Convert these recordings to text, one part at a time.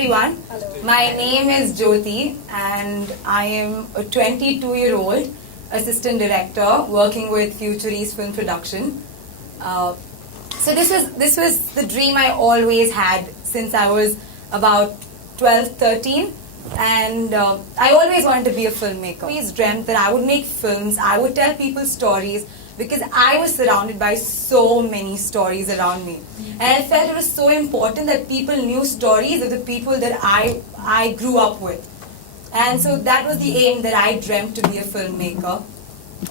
everyone. Hello. My name is Jyoti and I am a 22-year-old assistant director working with Future East Film Production. So this was the dream I always had since I was about 12, 13. And I always wanted to be a filmmaker. I always dreamt that I would make films, I would tell people stories, because I was surrounded by so many stories around me. And I felt it was so important that people knew stories of the people that I grew up with. And so that was the aim, that I dreamt to be a filmmaker.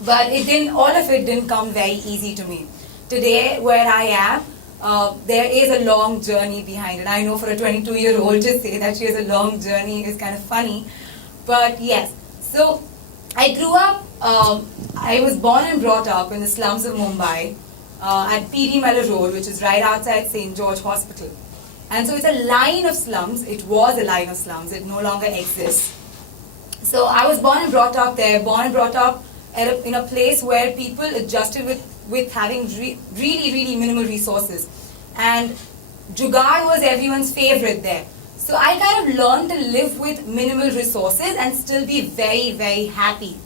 But all of it didn't come very easy to me. Today, where I am, there is a long journey behind it. I know for a 22-year-old to say that she has a long journey is kind of funny. But yes, so I grew up, I was born and brought up in the slums of Mumbai at P.D. Miller Road, which is right outside St. George Hospital. And so it's a line of slums. It was a line of slums. It no longer exists. So I was born and brought up there, in a place where people adjusted with having really minimal resources. And Jugaad was everyone's favorite there. So I kind of learned to live with minimal resources and still be very happy.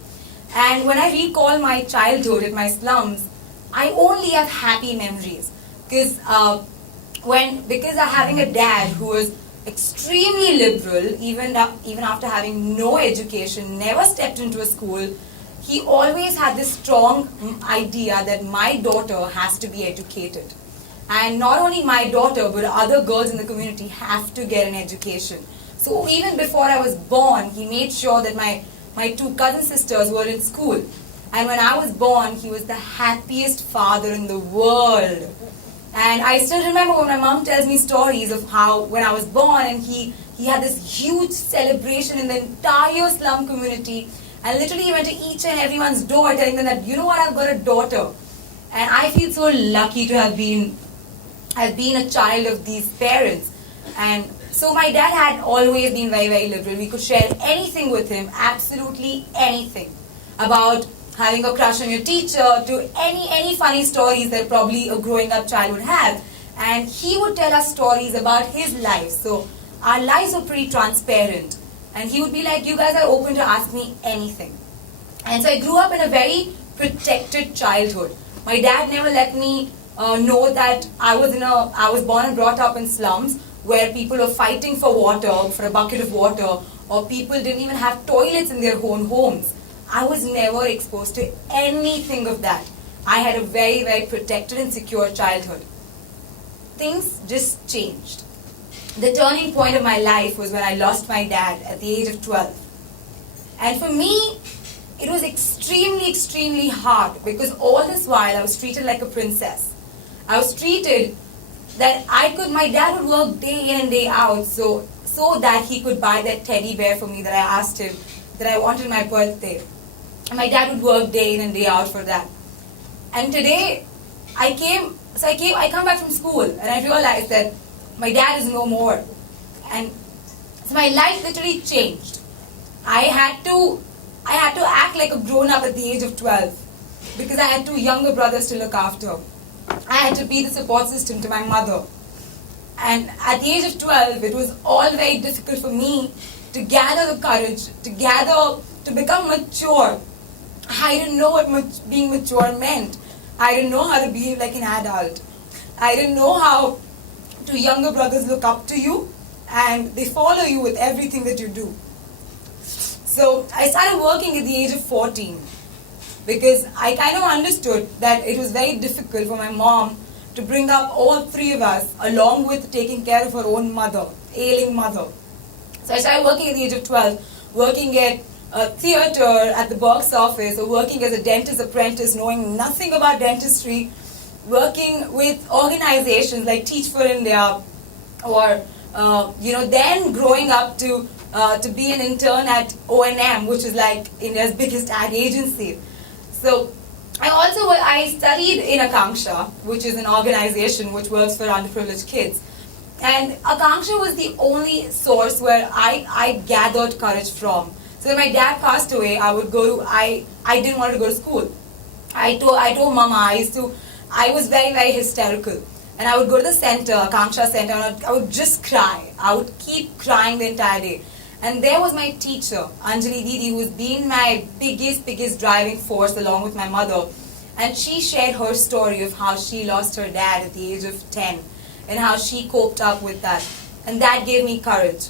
And when I recall my childhood at my slums, I only have happy memories. Because having a dad who was extremely liberal, even after having no education, never stepped into a school, he always had this strong idea that my daughter has to be educated. And not only my daughter, but other girls in the community have to get an education. So even before I was born, he made sure that my two cousin sisters were in school. And when I was born, he was the happiest father in the world. And I still remember when my mom tells me stories of how when I was born and he had this huge celebration in the entire slum community. And literally he went to each and everyone's door telling them that, you know what, I've got a daughter. And I feel so lucky to have been a child of these parents. And so my dad had always been very liberal. We could share anything with him, absolutely anything. About having a crush on your teacher, to any funny stories that probably a growing up child would have. And he would tell us stories about his life. So our lives were pretty transparent. And he would be like, you guys are open to ask me anything. And so I grew up in a very protected childhood. My dad never let me know that I was born and brought up in slums where people were fighting for water, for a bucket of water, or people didn't even have toilets in their own homes. I was never exposed to anything of that. I had a very protected and secure childhood. Things just changed. The turning point of my life was when I lost my dad at the age of 12. And for me, it was extremely hard, because all this while I was treated like a princess. I was treated that my dad would work day in and day out so that he could buy that teddy bear for me that I asked him that I wanted my birthday. And my dad would work day in and day out for that. And today, I come back from school and I realized that my dad is no more. And so my life literally changed. I had to act like a grown-up at the age of 12 because I had two younger brothers to look after. I had to be the support system to my mother. And at the age of 12, it was all very difficult for me to gather the courage, to become mature. I didn't know what being mature meant. I didn't know how to behave like an adult. I didn't know how two younger brothers look up to you and they follow you with everything that you do. So I started working at the age of 14 because I kind of understood that it was very difficult for my mom to bring up all three of us along with taking care of her own mother, ailing mother. So I started working at the age of 12, working at a theater, at the box office, or working as a dentist apprentice, knowing nothing about dentistry, working with organizations like Teach for India, or then growing up to be an intern at O&M, which is like India's biggest ad agency. So I studied in Akanksha, which is an organization which works for underprivileged kids. And Akanksha was the only source where I gathered courage from. So when my dad passed away, I didn't want to go to school. I told Mama, I was very hysterical. And I would go to the center, Akanksha center, and I would just cry. I would keep crying the entire day. And there was my teacher, Anjali Didi, who's been my biggest driving force along with my mother. And she shared her story of how she lost her dad at the age of 10 and how she coped up with that. And that gave me courage.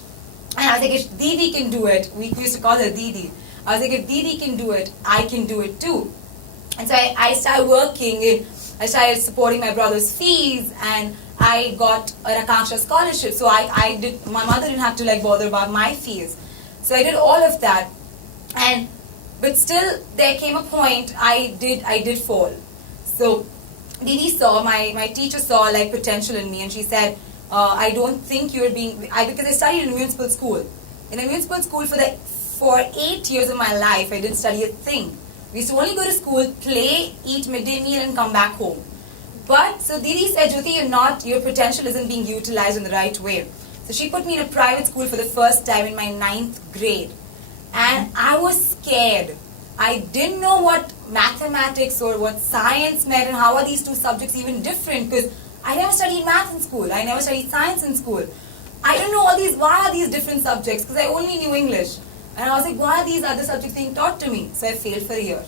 And I was like, if Didi can do it, we used to call her Didi. I was like, if Didi can do it, I can do it too. And so I started working, I started supporting my brother's fees, and I got an Akanksha scholarship. So my mother didn't have to bother about my fees. So I did all of that. But still, there came a point I did fall. So Didi saw, my teacher saw potential in me, and she said, I don't think you're being, because I studied in a municipal school. In a municipal school for 8 years of my life, I didn't study a thing. We used to only go to school, play, eat midday meal, and come back home. But, so Didi said, Jyoti, your potential isn't being utilized in the right way. So she put me in a private school for the first time in my 9th grade. And I was scared. I didn't know what mathematics or what science meant and how are these two subjects even different, because I never studied math in school. I never studied science in school. I don't know why are these different subjects, because I only knew English. And I was like, why are these other subjects being taught to me? So I failed for a year.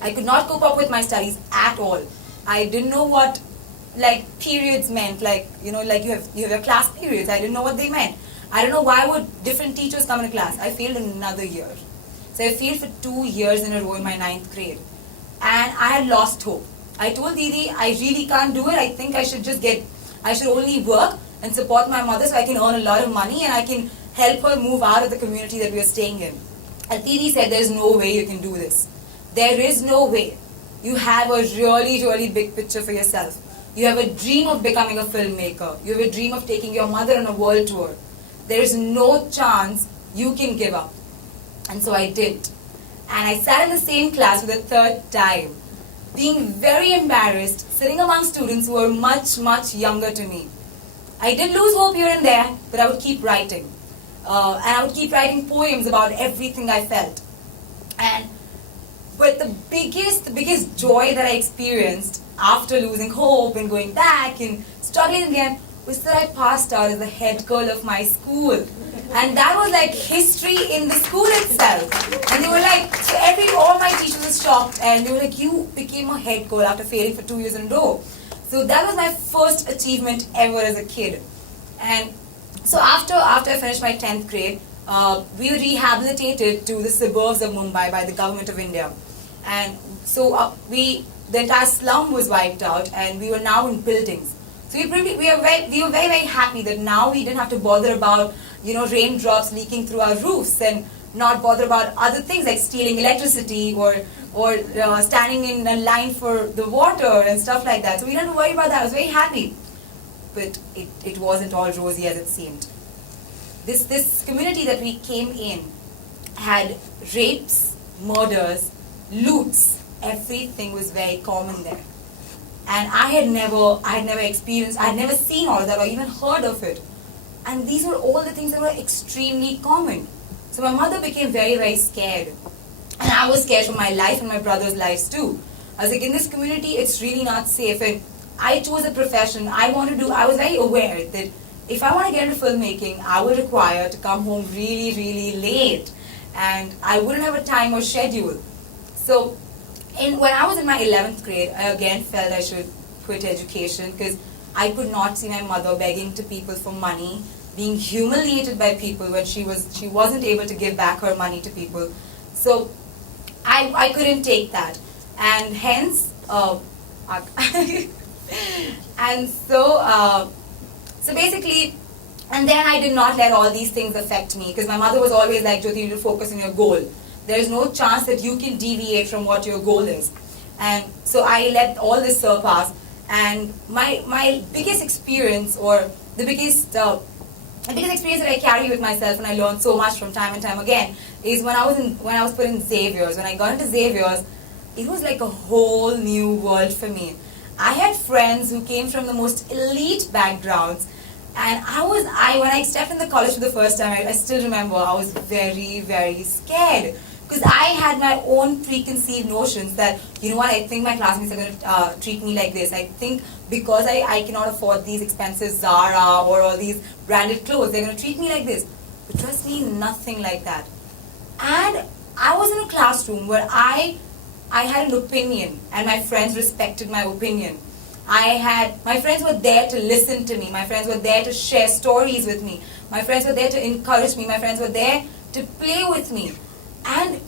I could not cope up with my studies at all. I didn't know what periods meant, you have your class periods. I didn't know what they meant. I don't know why would different teachers come in a class. I failed another year. So I failed for 2 years in a row in my 9th grade. And I had lost hope. I told Didi, I really can't do it. I think I should only work and support my mother so I can earn a lot of money and I can help her move out of the community that we are staying in. And Didi said, there's no way you can do this. There is no way. You have a really big picture for yourself. You have a dream of becoming a filmmaker. You have a dream of taking your mother on a world tour. There is no chance you can give up. And so I did. And I sat in the same class for the 3rd time, being very embarrassed, sitting among students who were much younger to me. I did lose hope here and there, but I would keep writing. And I would keep writing poems about everything I felt. But the biggest joy that I experienced after losing hope and going back and struggling again was that I passed out as the head girl of my school. And that was history in the school itself. And they were all my teachers were shocked and they were like, you became a head girl after failing for 2 years in a row. So that was my first achievement ever as a kid. And so after I finished my 10th grade, we were rehabilitated to the suburbs of Mumbai by the government of India. And so the entire slum was wiped out and we were now in buildings. So we were very happy that now we didn't have to bother about raindrops leaking through our roofs and not bother about other things like stealing electricity or standing in a line for the water and stuff like that. So we didn't have to worry about that. I was very happy. But it wasn't all rosy as it seemed. This community that we came in had rapes, murders, loots. Everything was very common there. And I had never experienced, I had never seen all of that or even heard of it. And these were all the things that were extremely common. So my mother became very scared. And I was scared for my life and my brother's lives too. I was like, in this community, it's really not safe. And I chose a profession. I was very aware that if I want to get into filmmaking, I would require to come home really late. And I wouldn't have a time or schedule. So when I was in my 11th grade, I again felt I should quit education because I could not see my mother begging to people for money, being humiliated by people when she wasn't able to give back her money to people. So I couldn't take that. And hence, and so basically, and then I did not let all these things affect me because my mother was always like, Jyoti, you need to focus on your goal. There is no chance that you can deviate from what your goal is. And so I let all this surpass. And my biggest experience, or the biggest experience that I carry with myself, and I learned so much from time and time again, is when I was put in Xavier's. When I got into Xavier's, it was like a whole new world for me. I had friends who came from the most elite backgrounds, and when I stepped in the college for the first time, I still remember I was very scared Because I had my own preconceived notions that, you know what, I think my classmates are going to treat me like this. I think because I cannot afford these expensive Zara or all these branded clothes, they're going to treat me like this. But trust me, nothing like that. And I was in a classroom where I had an opinion, and my friends respected my opinion. My friends were there to listen to me. My friends were there to share stories with me. My friends were there to encourage me. My friends were there to play with me. And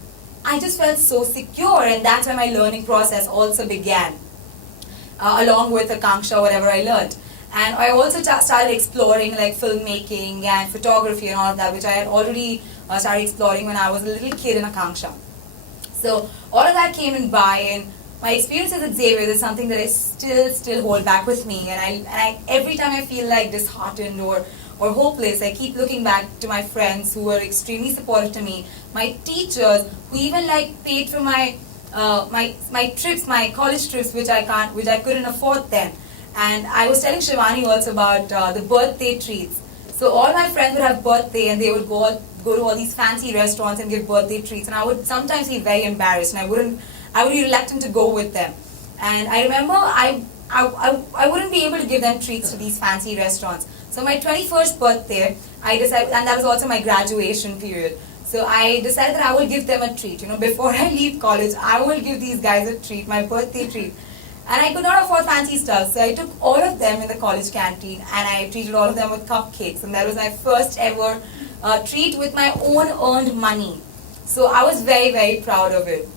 I just felt so secure, and that's where my learning process also began, along with Akanksha, whatever I learned. And I also started exploring like filmmaking and photography and all of that, which I had already started exploring when I was a little kid in Akanksha. So all of that came in by, and my experiences at Xavier is something that I still hold back with me. And I every time I feel like disheartened or hopeless, I keep looking back to my friends who were extremely supportive to me, my teachers who even like paid for my trips, my college trips, which I couldn't afford then. And I was telling Shivani also about the birthday treats. So all my friends would have birthday, and they would go to all these fancy restaurants and give birthday treats, and I would sometimes be very embarrassed, and I would be reluctant to go with them. And I remember I wouldn't be able to give them treats to these fancy restaurants. So my 21st birthday, I decided, and that was also my graduation period. So I decided that I will give them a treat. You know, before I leave college, I will give these guys a treat, my birthday treat. And I could not afford fancy stuff, so I took all of them in the college canteen, and I treated all of them with cupcakes. And that was my first ever treat with my own earned money. So I was very, very proud of it.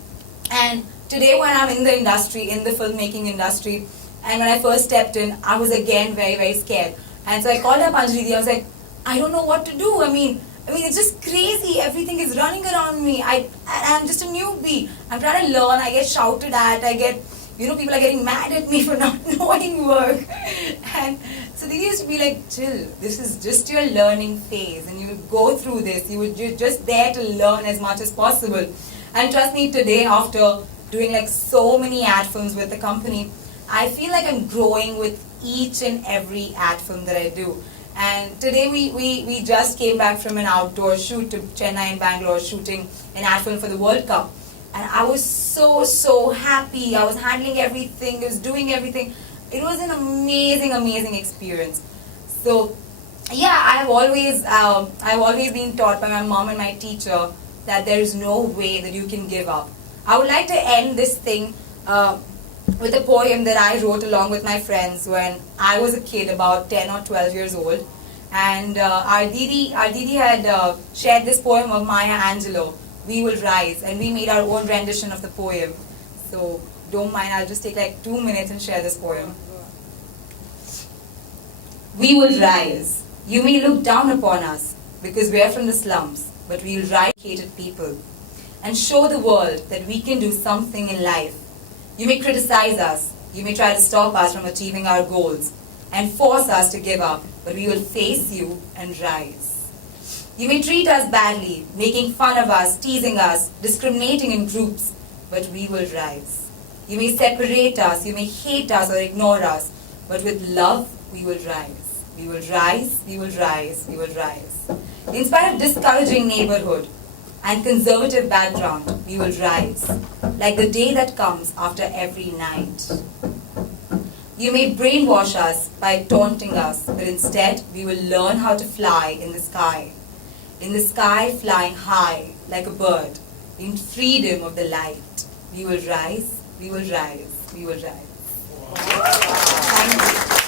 And today when I'm in the industry, in the filmmaking industry, and when I first stepped in, I was again very, very scared. And so I called up Anjali. I was like, I don't know what to do. I mean, it's just crazy. Everything is running around me. I'm just a newbie. I'm trying to learn. I get shouted at. People are getting mad at me for not knowing work. And so they used to be like, chill, this is just your learning phase, and you would go through this. You're just there to learn as much as possible. And trust me, today, after doing like so many ad films with the company, I feel like I'm growing with each and every ad film that I do. And today we just came back from an outdoor shoot to Chennai and Bangalore, shooting an ad film for the World Cup. And I was so happy. I was handling everything, I was doing everything. It was an amazing experience. So yeah, I've always been taught by my mom and my teacher that there is no way that you can give up. I would like to end this thing with a poem that I wrote along with my friends when I was a kid, about 10 or 12 years old. And our Didi had shared this poem of Maya Angelou, We Will Rise, and we made our own rendition of the poem. So don't mind, I'll just take like 2 minutes and share this poem. We will rise. You may look down upon us because we are from the slums, but we will rise, hated people, and show the world that we can do something in life. You may criticize us, you may try to stop us from achieving our goals and force us to give up, but we will face you and rise. You may treat us badly, making fun of us, teasing us, discriminating in groups, but we will rise. You may separate us, you may hate us or ignore us, but with love we will rise. We will rise, we will rise, we will rise. In spite of discouraging neighborhood and conservative background, we will rise, like the day that comes after every night. You may brainwash us by taunting us, but instead we will learn how to fly in the sky. In the sky, flying high like a bird, in freedom of the light. We will rise, we will rise, we will rise. Wow. Thank you.